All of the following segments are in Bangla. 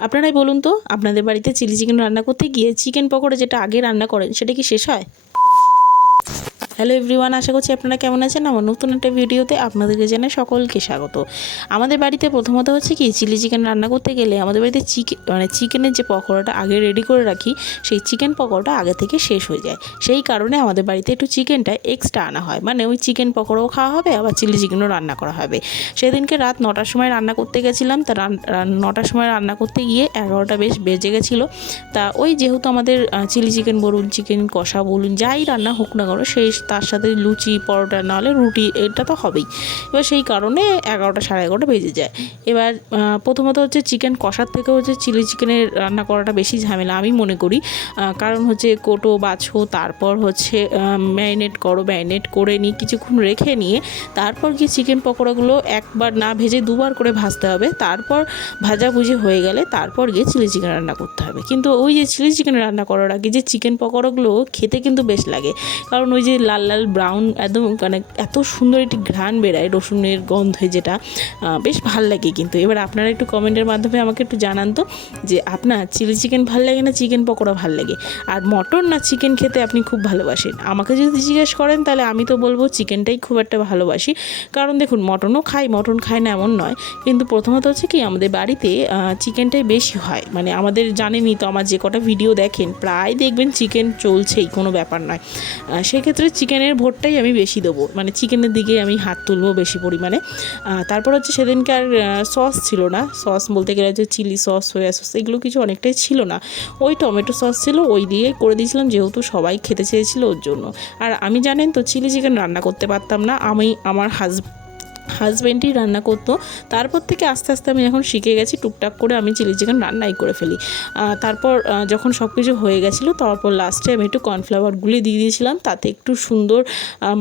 আপনারাই বলুন তো, আপনাদের বাড়িতে চিলি চিকেন রান্না করতে গিয়ে চিকেন পকোড়া যেটা আগে রান্না করেন সেটা কি শেষ হয়? হ্যালো এভরিওয়ান, আশা করছি আপনারা কেমন আছেন। আমার নতুন একটা ভিডিওতে আপনাদেরকে জানাই সকলকে স্বাগত। আমাদের বাড়িতে প্রথমত হচ্ছে কি, চিলি চিকেন রান্না করতে গেলে আমাদের বাড়িতে চিকেনের যে পকোড়াটা আগে রেডি করে রাখি, সেই চিকেন পকোড়াটা আগে থেকে শেষ হয়ে যায়। সেই কারণে আমাদের বাড়িতে একটু চিকেনটা এক্সট্রা আনা হয়, মানে ওই চিকেন পকোড়াও খাওয়া হবে আবার চিলি চিকেনও রান্না করা হবে। সেদিনকে রাত 9টার সময় রান্না করতে গেছিলাম, তা 9টার সময় রান্না করতে গিয়ে 11টা বেশ বেজে গেছিলো। তা ওই যেহেতু আমাদের চিলি চিকেন বলুন, চিকেন কষা বলুন, যাই রান্না হোক না কেন, সেই তার সাথে লুচি পরোটা নাহলে রুটি এটা তো হবেই। এবার সেই কারণে 11টা সাড়ে 11টা বেজে যায়। এবার প্রথমত হচ্ছে চিকেন কষার থেকে হচ্ছে চিলি চিকেনের রান্না করাটা বেশি ঝামেলা আমি মনে করি। কারণ হচ্ছে কোটো বাছো, তারপর হচ্ছে ম্যারিনেট করে নিয়ে কিছুক্ষণ রেখে নিয়ে তারপর গিয়ে চিকেন পকোড়াগুলো একবার না ভেজে দুবার করে ভাজতে হবে। তারপর ভাজাভুজি হয়ে গেলে তারপর গিয়ে চিলি চিকেন রান্না করতে হবে। কিন্তু ওই যে চিলি চিকেন রান্না করার আগে যে চিকেন পকোড়াগুলো খেতে কিন্তু বেশ লাগে, কারণ ওই যে লাল লাল ব্রাউন একদম মানে এত সুন্দর একটি ঘ্রাণ বেরায় রসুনের গন্ধে, যেটা বেশ ভাল লাগে। কিন্তু এবার আপনারা একটু কমেন্টের মাধ্যমে আমাকে একটু জানান তো, যে আপনার চিলি চিকেন ভাল লাগে না চিকেন পকোড়া ভাল লাগে, আর মটন না চিকেন খেতে আপনি খুব ভালোবাসেন। আমাকে যদি জিজ্ঞেস করেন তাহলে আমি তো বলবো চিকেনটাই খুব একটা ভালোবাসি। কারণ দেখুন, মটন খাই না এমন নয়, কিন্তু প্রথমত হচ্ছে কি, আমাদের বাড়িতে চিকেনটাই বেশি হয়। মানে আমাদের জানেনই তো, আমার যে কটা ভিডিও দেখেন প্রায় দেখবেন চিকেন চলছেই, কোনো ব্যাপার নয়। সেক্ষেত্রে চিকেনের ভোটটাই আমি বেশি দেবো, মানে চিকেনের দিকে আমি হাত তুলবো বেশি পরিমাণে। তারপর হচ্ছে সেদিনকে আর সস ছিল না, সস বলতে গেলে যে চিলি সস, সোয়া সস এগুলো কিছু অনেকটাই ছিল না। ওই টমেটো সস ছিল, ওই দিয়ে করে দিয়েছিলাম, যেহেতু সবাই খেতে চেয়েছিল ওর জন্য। আর আমি জানেন তো চিলি চিকেন রান্না করতে পারতাম না, আমার হাজব্যান্ডই রান্না করতো। তারপর থেকে আস্তে আস্তে আমি এখন শিখে গেছি, টুকটাক করে আমি চিলি চিকেন রান্নাই করে ফেলি। তারপর যখন সব কিছু হয়ে গেছিলো, তারপর লাস্টে আমি একটু কর্নফ্লাওয়ার গুলে দিয়ে দিয়েছিলাম, তাতে একটু সুন্দর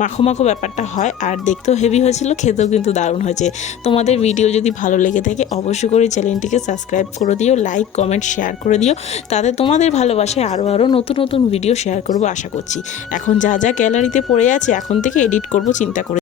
মাখো মাখো ব্যাপারটা হয়, আর দেখতেও হেভি হয়েছিল, খেতেও কিন্তু দারুণ হয়েছে। তোমাদের ভিডিও যদি ভালো লেগে থাকে অবশ্যই করে চ্যানেলটিকে সাবস্ক্রাইব করে দিও, লাইক কমেন্ট শেয়ার করে দিও, তাতে তোমাদের ভালোবাসায় আরও নতুন নতুন ভিডিও শেয়ার করবো আশা করছি। এখন যা যা গ্যালারিতে পড়ে আছে এখন থেকে এডিট করব চিন্তা করে।